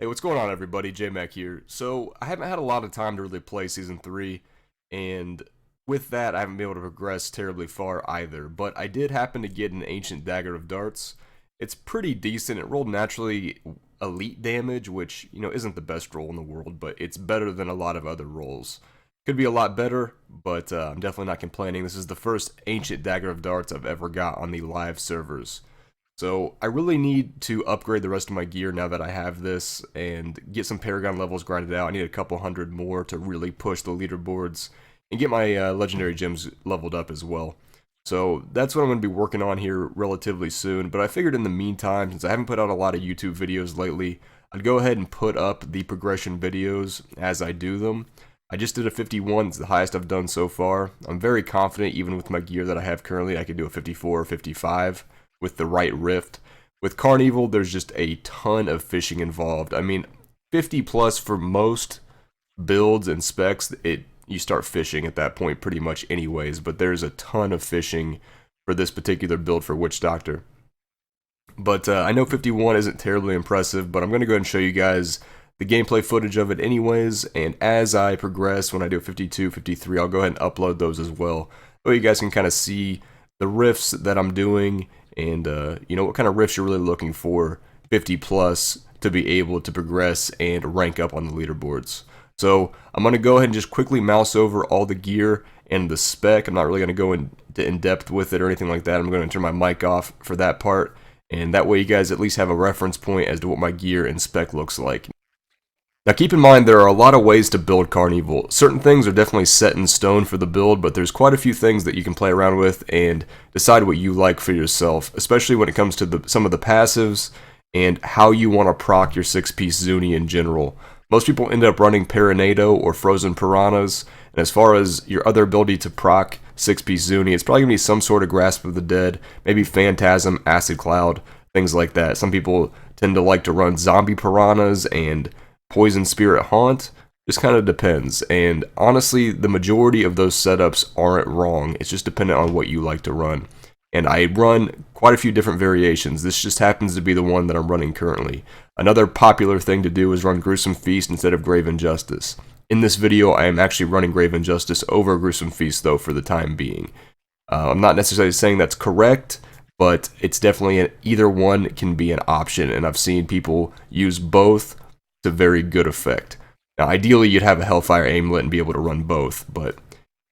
Hey, what's going on, everybody? J-Mac here. So, I haven't had a lot of time to really play Season 3, and with that, I haven't been able to progress terribly far either, but I did happen to get an Ancient Dagger of Darts. It's pretty decent. It rolled naturally elite damage, which, isn't the best roll in the world, but it's better than a lot of other rolls. Could be a lot better, but I'm definitely not complaining. This is the first Ancient Dagger of Darts I've ever got on the live servers. So I really need to upgrade the rest of my gear now that I have this and get some Paragon levels grinded out. I need a couple hundred more to really push the leaderboards and get my legendary gems leveled up as well. So that's what I'm going to be working on here relatively soon. But I figured in the meantime, since I haven't put out a lot of YouTube videos lately, I'd go ahead and put up the progression videos as I do them. I just did a 51, it's the highest I've done so far. I'm very confident, even with my gear that I have currently, I could do a 54 or 55 with the right rift. With Carnevil, there's just a ton of fishing involved. I mean, 50 plus for most builds and specs, you start fishing at that point pretty much anyways, but there's a ton of fishing for this particular build for Witch Doctor. But I know 51 isn't terribly impressive, but I'm going to go ahead and show you guys the gameplay footage of it anyways, and as I progress, when I do 52, 53, I'll go ahead and upload those as well. So you guys can kind of see the rifts that I'm doing, and what kind of rifts you're really looking for 50 plus to be able to progress and rank up on the leaderboards. So I'm going to go ahead and just quickly mouse over all the gear and the spec. I'm not really going to go into in depth with it or anything like that. I'm going to turn my mic off for that part, and that way you guys at least have a reference point as to what my gear and spec looks like. Now keep in mind there are a lot of ways to build Carnevil. Certain things are definitely set in stone for the build, but there's quite a few things that you can play around with and decide what you like for yourself, especially when it comes to some of the passives and how you want to proc your 6-piece Zuni in general. Most people end up running Paranado or Frozen Piranhas, and as far as your other ability to proc 6-piece Zuni, it's probably going to be some sort of Grasp of the Dead, maybe Phantasm, Acid Cloud, things like that. Some people tend to like to run Zombie Piranhas and Poison Spirit Haunt. Just kind of depends, and honestly the majority of those setups aren't wrong. It's just dependent on what you like to run, and I run quite a few different variations. This just happens to be the one that I'm running currently. Another popular thing to do is run Gruesome Feast instead of Grave Injustice. In this video I am actually running Grave Injustice over Gruesome Feast though for the time being. I'm not necessarily saying that's correct, but it's definitely either one can be an option, and I've seen people use both to very good effect. Now, ideally, you'd have a Hellfire Amulet and be able to run both, but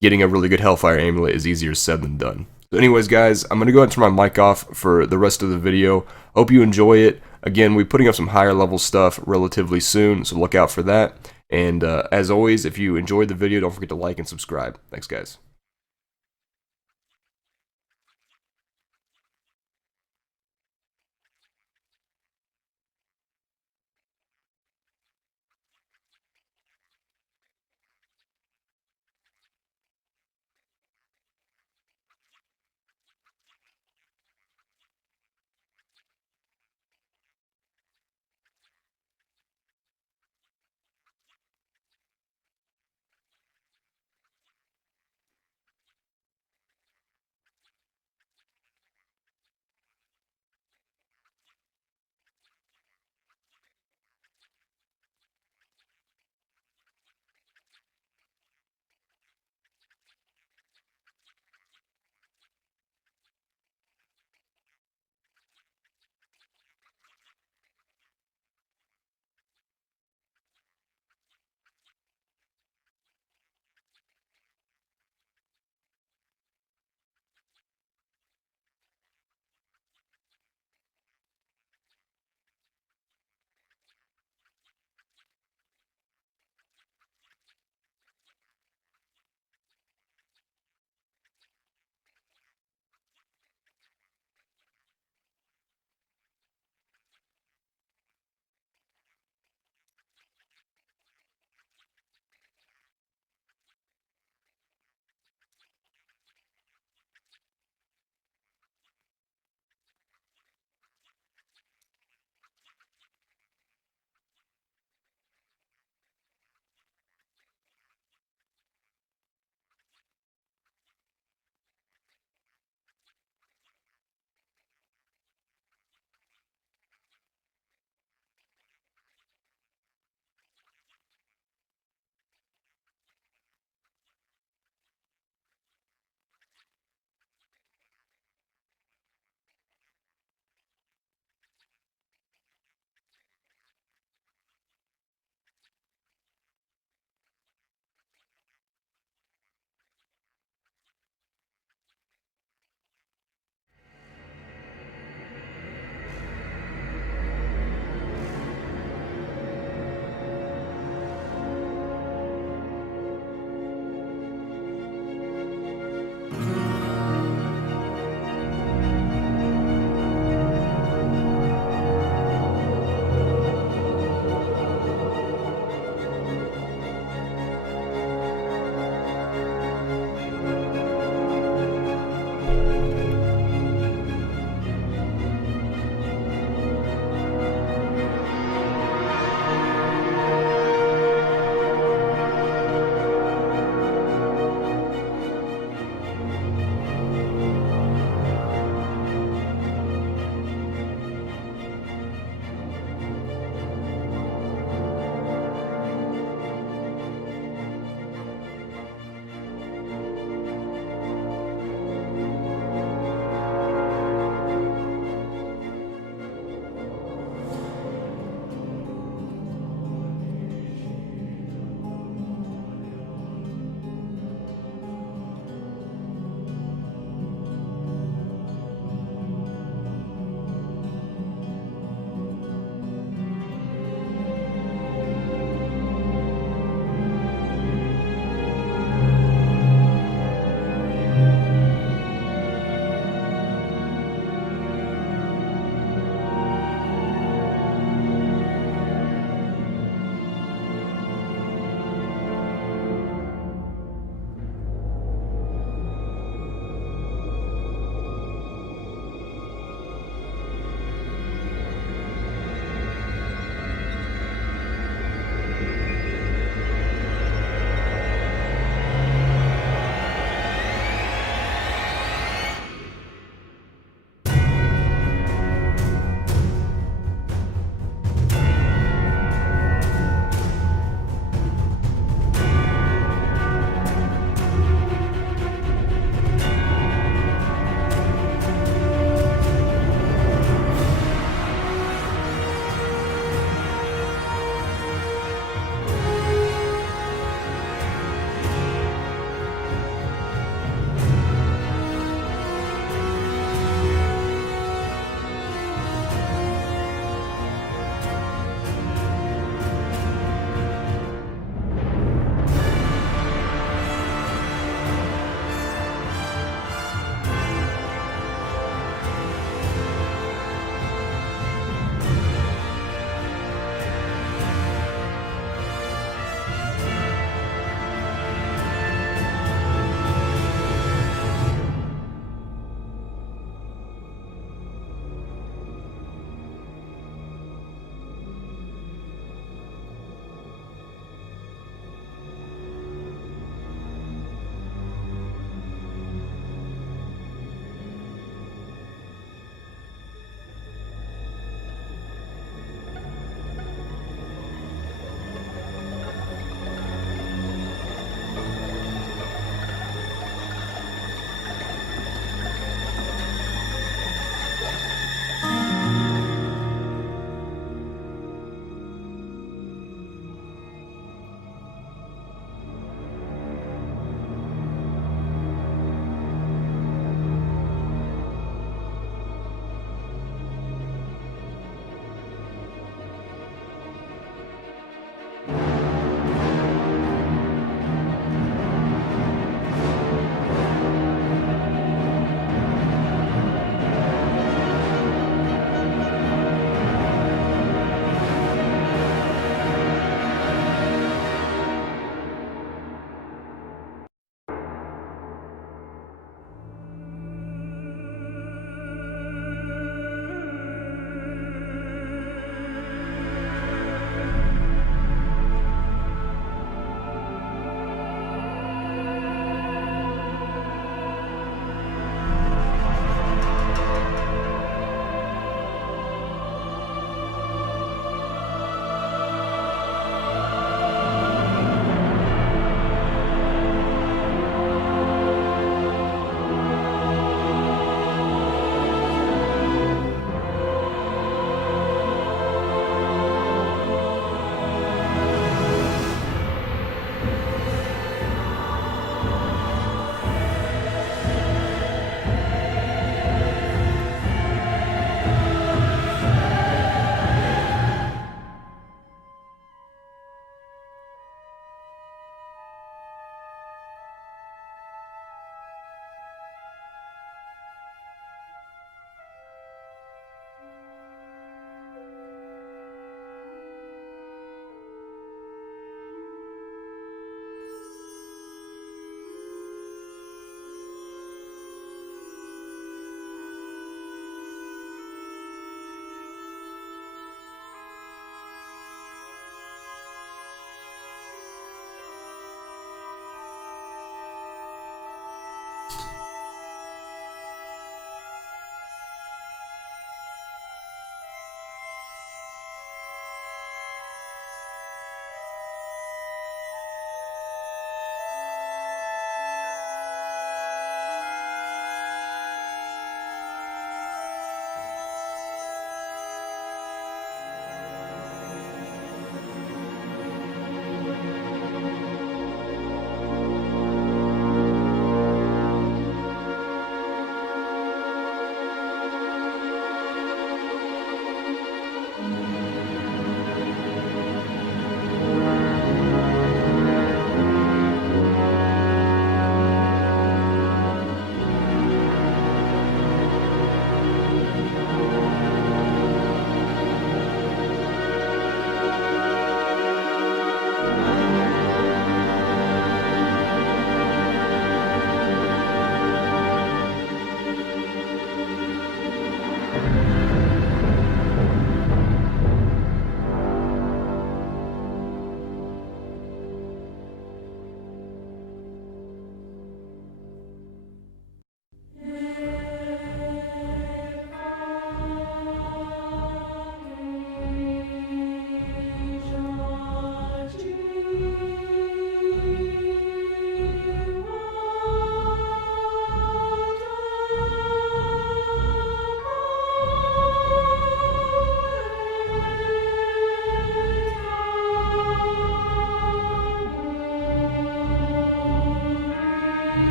getting a really good Hellfire Amulet is easier said than done. So anyways, guys, I'm going to go ahead and turn my mic off for the rest of the video. Hope you enjoy it. Again, we're putting up some higher level stuff relatively soon, so look out for that. And as always, if you enjoyed the video, don't forget to like and subscribe. Thanks, guys.